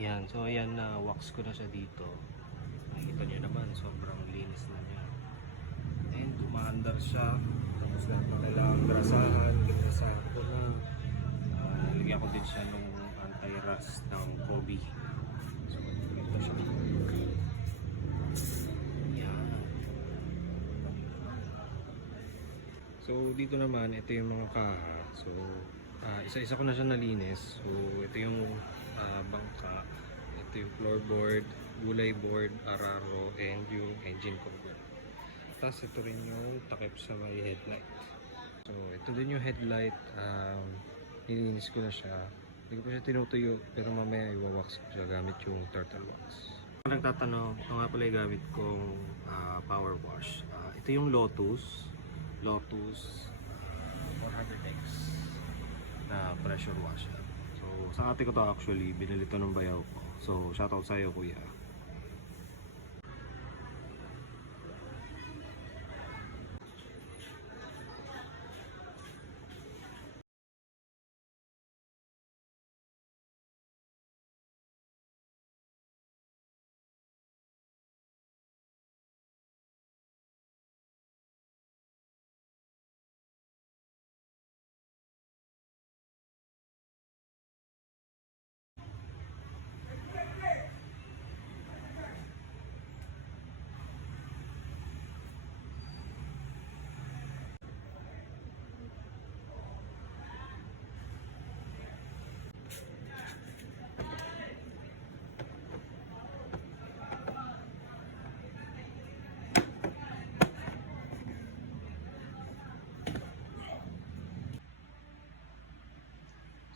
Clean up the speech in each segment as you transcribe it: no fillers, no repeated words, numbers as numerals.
Yan, so ayan na wax ko na siya dito. Nakikita niyo naman, sobrang linis na niya. And umaandar siya. Tapos lahat na kailangang grasahan, ginasahan ko na. Nalagyan ko din siya nung anti-rust ng Kobe. So ito siya. Yan. So dito naman, ito yung mga kaha. So isa-isa ko na siya nalinis. So ito yung bangka, ito yung floorboard, gulay board, araro, and yung engine cover. Tapos ito rin yung takip sa may headlight. So ito din yung headlight, nilinis ko na siya. Hindi ko pa siya tinutuyo, pero mamaya iwawax ko siya gamit yung turtle wax. Kung nagtatanong, ito nga pala yung gamit kong power wash. Ito yung Lotus 400X na pressure washer. So sa ate ko to actually, binili to ng bayaw ko. So shoutout sa iyo kuya.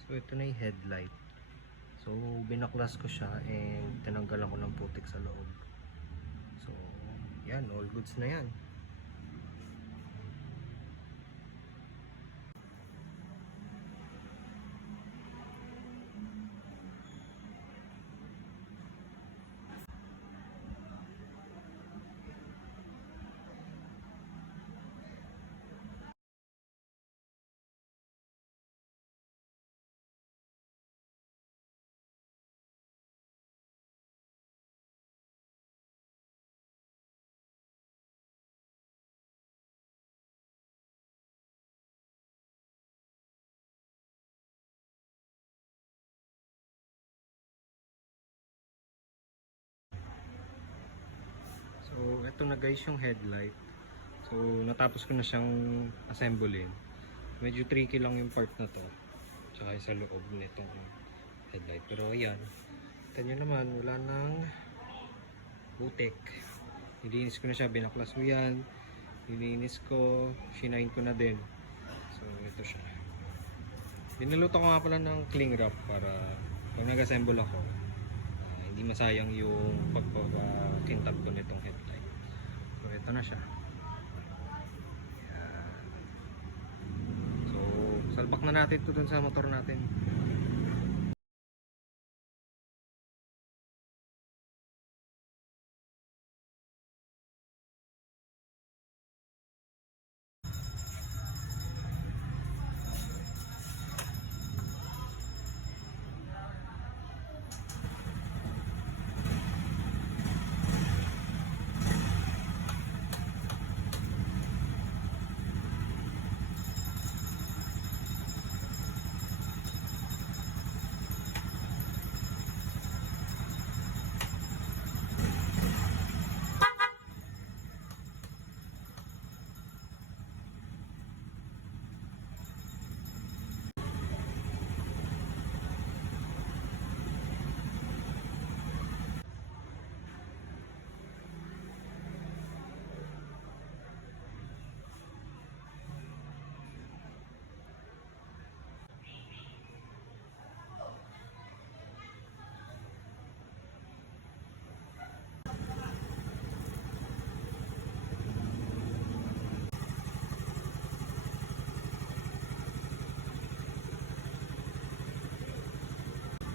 So ito na yung headlight. So binaklas ko siya and tinanggalan ko ng putik sa loob. So yan, all goods na yan. So ito na guys yung headlight. So natapos ko na siyang assemblein. Medyo tricky lang yung part na to, tsaka sa loob nitong headlight. Pero ayan, kita nyo naman, wala nang butik. Nilinis ko na siya, binaklas ko yan, nilinis ko, shinain ko na din. So ito siya. Dinaluto ko nga pala ng cling wrap para pag nag-assemble ako, hindi masayang yung pagpapakintab ko nitong headlight. So ito na siya. Ayan. So salpak na natin ito dun sa motor natin.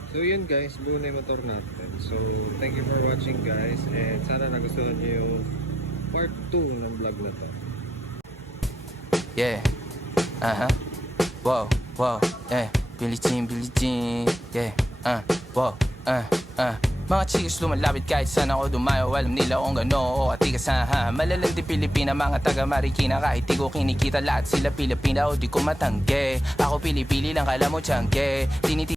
So yun guys, buo na yung motor natin. So thank you for watching guys, and sana nagustuhan niyo yung part 2 ng vlog na to. Yeah, wow, yeah, Billie Jean, yeah, wow, Mga chicks lumalapit kahit saan ako dumayo. Alam nila kung gano o atikas ha. Malalandi Pilipina, mga taga Marikina. Kahit di ko kinikita lahat sila Pilipina o di ko matangge. Ako pili-pili lang kala mo tiyangge.